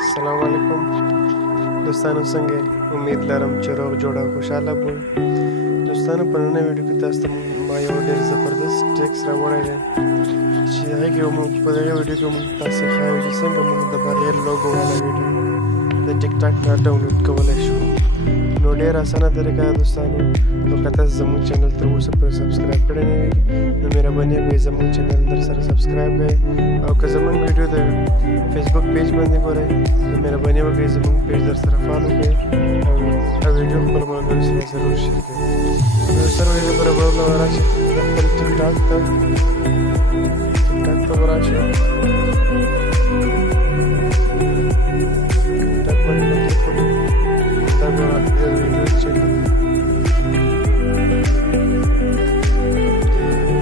السلام علیکم دوستانو څنګه یې؟ امید لرم چې روغ جوړ او خوشحاله به دوستانو په نننۍ ویډیو کې تاسو ته ما یو ډېر زبردست ټیکس راوړی دی چې هغې کې په دغه ویډیو کې موږ تاسې ښایو چې څنګه موږ د بغیر لوګو والا ویډیو د ټیک ټاک نه ډاونلوډ کولی شو. نو ډېر اسانه طریقه ده دوستانو. نو که تاسو زموږ چینل تر اوسه پورې سبسکرایب کړی نه وي نو مهرباني وکړئ زموږ چینل در سره سبسکرایب کړئ، او که زموږ ویډیو د فیسبوک پیج باندې ګورئ نو مهرباني وکړئ زموږ پیج در سره فالو کړئ او ویډیو خپلو ملګرو سره ضرور شیر کړئ. نو سره ویډیو پر به راشي د خپل ټیک ټاک ته به راشي.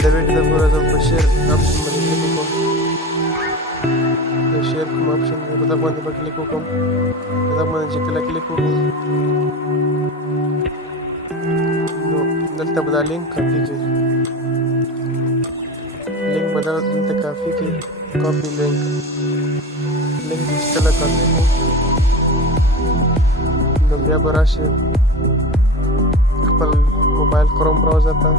د ویډیو لپاره زه په شیر آپشن باندې کلیک وکړم. د شیر کوم آپشن دی په دغه باندې به کلیک وکړم. په دغه باندې چې کله کلیک وکړم نو دلته به دا لینک کاپي کړي. لینک به دلته کاپي کړي، کاپي لینک چې کله کاپي کړو نو بیا به راشي خپل موبایل کروم براوزر ته.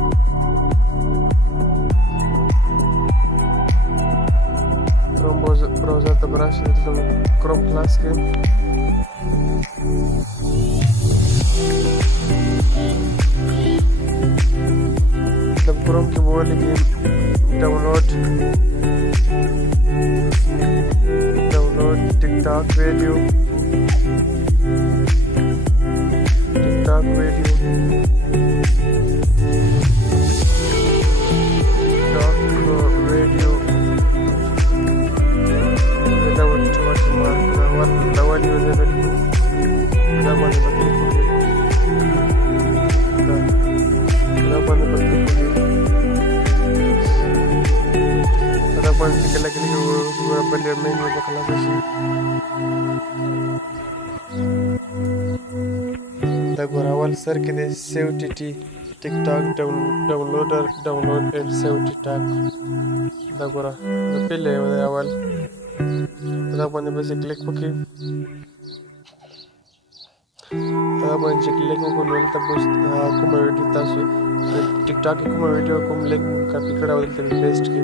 براوزر ته به راشي دلته کروم خلاص کړئ. د کروم کې به ولیکئ ډاونلوډ ټیک ټاک ویډیو دا ګوره اول سر کې دی سیو ټي ټي ټیک ټاک ډاونلوډ اینډ سیو ټیک ټاک. دا ګوره د پیل یو دی اول په دا باندې بس کلیک وکړئ. په دا باندې چې کلیک وکړو نو دلته به کومه ویډیو تاسو د ټیک ټاک کې کومه ویډیو کوم لینک کاپي کړی او دلته به پیسټ کړئ.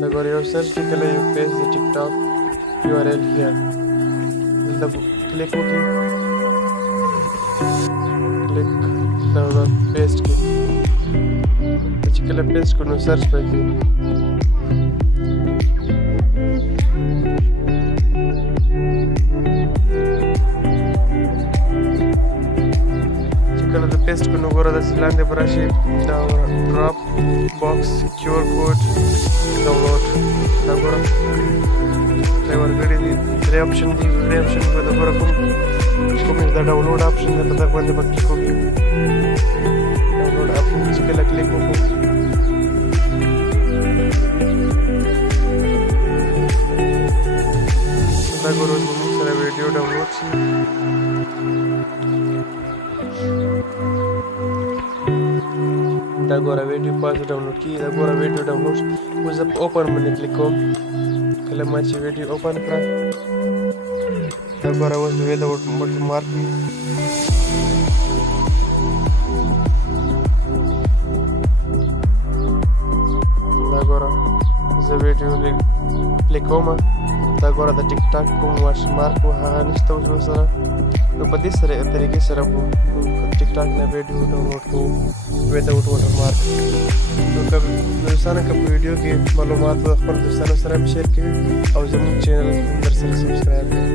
دا ګوره یو سرچ کې کله یو پیسټ د ټیک ټاک URL هیر دلته کلیک وکړئ. کلیک دا پیسټ کړئ. چې کله پیسټ کړو نو سرچ به کړئ. چې کله د پیسټ کړو نو ګوره داسې لاندې به راشي دا ډراپ باکس QR کوډ ډاونلوډ. دا ګوره دا ورکړي دي درې آپشن دي. درې آپشن به دا ګوره کوم دا ډاونلوډ آپشن دی په دغه باندې به کلیک وکړو. ډاونلوډ آپشن چې کله کلیک وکړو دا ګوره زموږ سره ویډیو ډاونلوډ شي. دا ګوره ویډیو پاس ډاونلوډ کیږي. دا ګوره ویډیو ډاونلوډ شي. اوس زه په اوپن باندې کلیک کوم. کله ما چې ویډیو اوپن کړه دا ګوره اوس د ویډیو واټر مارک وي. دا ګوره زه ویډیو پلی کوم. دا ګوره د ټیک ټاک کوم واټر مارک و هغه نشته اوس ورسره. نو په دې طریقې سره به ټیک ټاک نه ویډیو ډاونلوډ کوو وداوټ واټر مارک. نو دوستانو که په ویډیو کې معلومات و خپل دوستانو سره هم شیر کړئ او زموږ چینل در سره سبسکرایب کړئ.